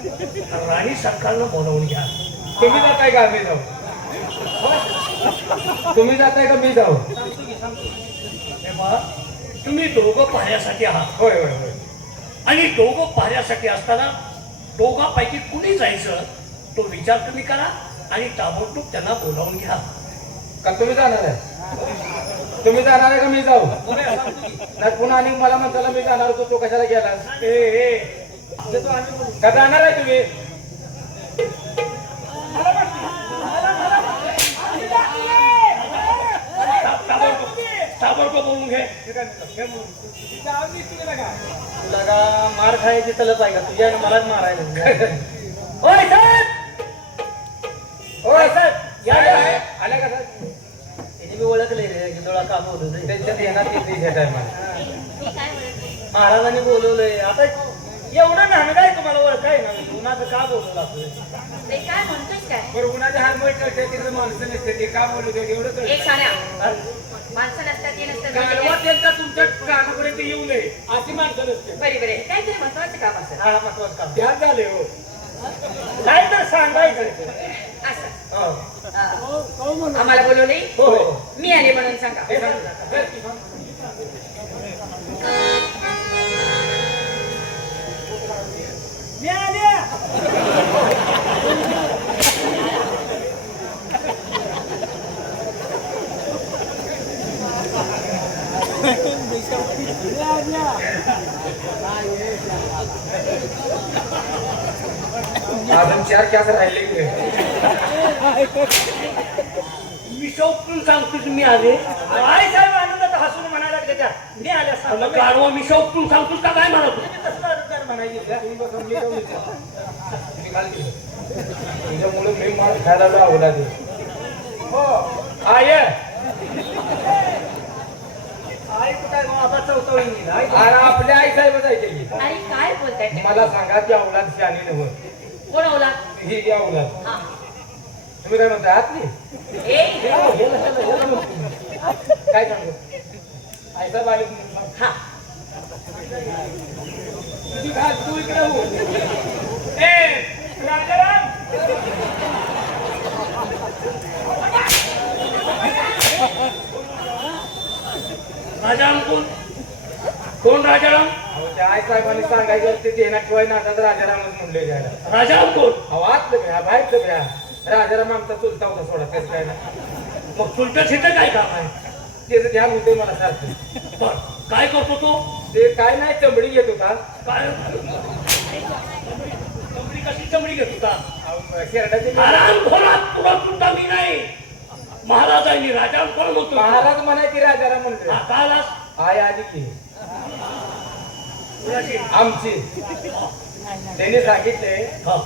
राणी सरकारला बोलावून घ्या. तुम्ही जाताय का आम्ही जाऊ? तुम्ही जाताय का मी जाऊ? तुम्ही दोघं पाहण्यासाठी आहात. होय होय होय. आणि दोघं पाहण्यासाठी असताना दोघांपैकी कुणी जायचं तो विचार तुम्ही करा आणि ताबडतोब त्यांना बोलावून घ्या. का तुम्ही जाणार आहे? तुम्ही जाणार आहे का मी जाऊ? नाही पुन्हा आणि मला म्हणताना मी जाणार होतो तो कशाला गेला? ए ए का जाणार आहे तुम्ही? ता- ताबडतोब ताबडतोब बोलून घे. तुला का मार खायची तलप आहे का? तुझ्या मलाच मारायला ओय साहेब! होय साहेब या या. आल्या का साहेब? त्याने मी ओळखले रे की तुला का बोलवलंय त्यांच्यात येणार ते त्या टायमाला महाराजांनी बोलवलंय. आता एवढं नाणं काय तुम्हाला ओळखाय ना कुणाचं का बोलवलं आपलं ते काय म्हणतोस काय? बरं कुणाच्या हात मध्ये कळते तिकडे माणसं नसते ते का बोलू दे एवढं. एक साड्या माणसं नसतात ते नसतात गाढवा काय? त्यांचा तुमच्या कानापर्यंत येऊ नये. अशी माणसं नसते. बरे बरे. काहीतरी महत्वाचं काम असेल. हा महत्वाचं काम. ध्यान झाले हो. काय तर सांगायचं असं. हो. हा. आम्हाला बोलवले हो हो. मी आले म्हणून सांगा हे सांगा. अजून चार कॅस राहिले की? मी शौकून सांगतो तुम्ही आले. काय साहेब आनंदात हसून म्हणायला लागले त्या. मी आल्या सांगलं गाडवा मी शौकून सांगतोस का काय म्हणतो बसा, मी जाऊन येतो. तुम्ही खाली बसा. तुझ्यामुळे मी मार खायला लावला ते. हो. आय आई कुठं मग आता चौथावी गेला अरे आपल्या आई साहेब जायचे की? काय? मला सांगा ती अवलाद शानी नव्हतं ही ती अवलाद हा. तुम्ही काय म्हणता आतली? ए. काय सांगू? आई साहेब आले म्हणून सांग. हा. तुझी घास तू इकडे हो. ए राजाराम कोण? कोण राजाराम? त्या आई साहेबांनी सांगायचं ते देण्यात ठेवाय नाटात राजारामच म्हणले राजाराम कोण? अहो आतलं भ्या बाहेरचं भ्या राजाराम आमचा चुलता होता सोडा त्याचं काय नाही. मग तुमच्या तिथं काय काम आहे? त्याचं ध्यान होते मला सारखं. बर काय करतो तो? ते काय नाही चमडी घेत होता. काय? चमडी कशी चमडी घेत होता? अहो, शेरडाचे आराम घोरात पुढं सुद्धा मी नाही. महाराजांनी राजाराम कोण म्हणतो? महाराज म्हणायची राजाराम म्हणले काय आलास? आय आली की? आमची. त्यांनी सांगितले हा.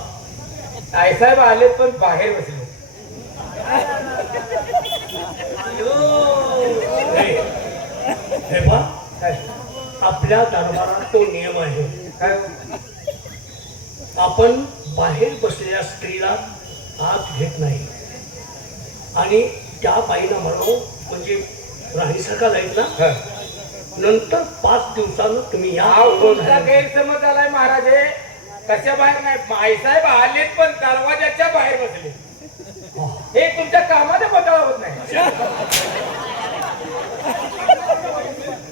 आईसाहेब आले पण बाहेर बसले. आपल्या दरबारात तो नियम आहे. काय? आपण बाहेर बसलेल्या स्त्रीला आत घेत नाही. आणि त्या बाईला म्हणावं म्हणजे राणी सरकार जाईल ना. नंतर पाच दिवसानं तुम्ही या हा गैरसमज आलाय महाराज. हे कशा बाहेर नाही? आईसाहेब आलेत पण दरवाजाच्या बाहेर बसले. हे तुमच्या कामाच्या बदला होत नाही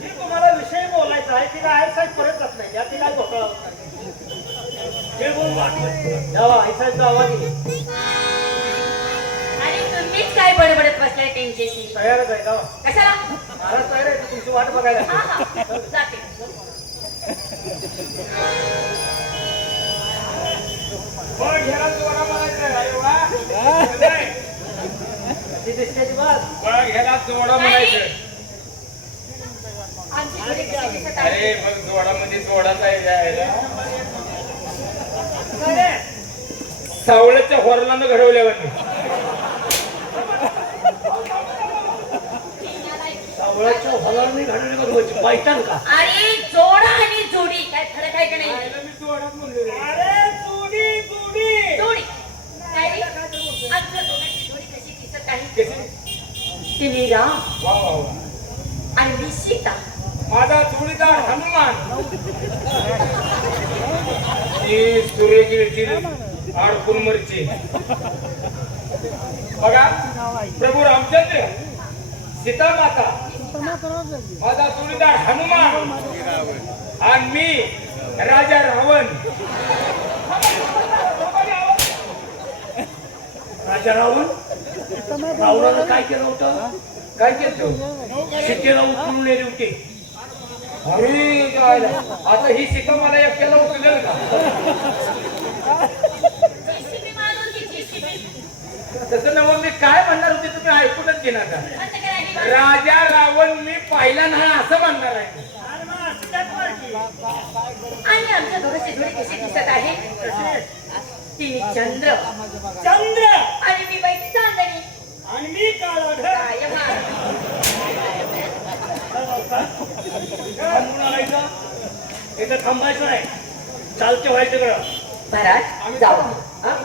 तुम्हाला विषय बोलायचा आहे तिला आई साहेब परत जात नाही या तिला घोटाळा होत नाही बोल वाटलं. जावा आई की आणि तुम्हीच काय बडबडत बसलाय त्यांच्याशी? तयारच आहे जावा कशाला? महाराज तयार आहे तुमची वाट बघायला. हा हा. जाते. बरं, घ्यायला जोडा म्हणायचं, एवढा? नाही. ती दिसण्याची बात बरं, घ्यायला जोडा म्हणायचं आमची घरी कशी दिसत आहे? अरे मग जोडा म्हणजे जोडाच आहे यायला. सावळ्याच्या होरलानं घडवल्यावर सावळाच्या हलाने घालवली का तुम्हाला पायतान का? अरे जोडा आणि जोडी. काय फरक आहे का नाही? अरे जोडी जोडी. जोडी. काय रे? आमच्या दोघांची जोडी कशी दिसत आहे? तुम्ही राम वा वा वा. आणि मी सीता माझा जोडीदार हनुमान. सूर्यगिरीची अडकून मरची. बघा प्रभू रामचंद्र सीता माता माझा जोडीदार हनुमान आणि मी राजा रावण. राजा रावण? रावणानं काय केलं होतं? काय केलं सीतेला उचलून नेली होती. अरे. आता ही सीता मला एकट्याला उचलेल का? तसं नव मी काय म्हणणार होते तुम्ही ऐकूनच घेणार का? राजा रावण मी पाहिला नाही असं म्हणणार आहे. आणि मग आमच्या दोघांचे डोळे कसे दिसत आहे? तिने चंद्र. चंद्र! आणि मी बाई चांदणी. आणि मी काळा ढग. काय थांबायचं नाही. चालते व्हायचं करा महाराज जाऊ. हा?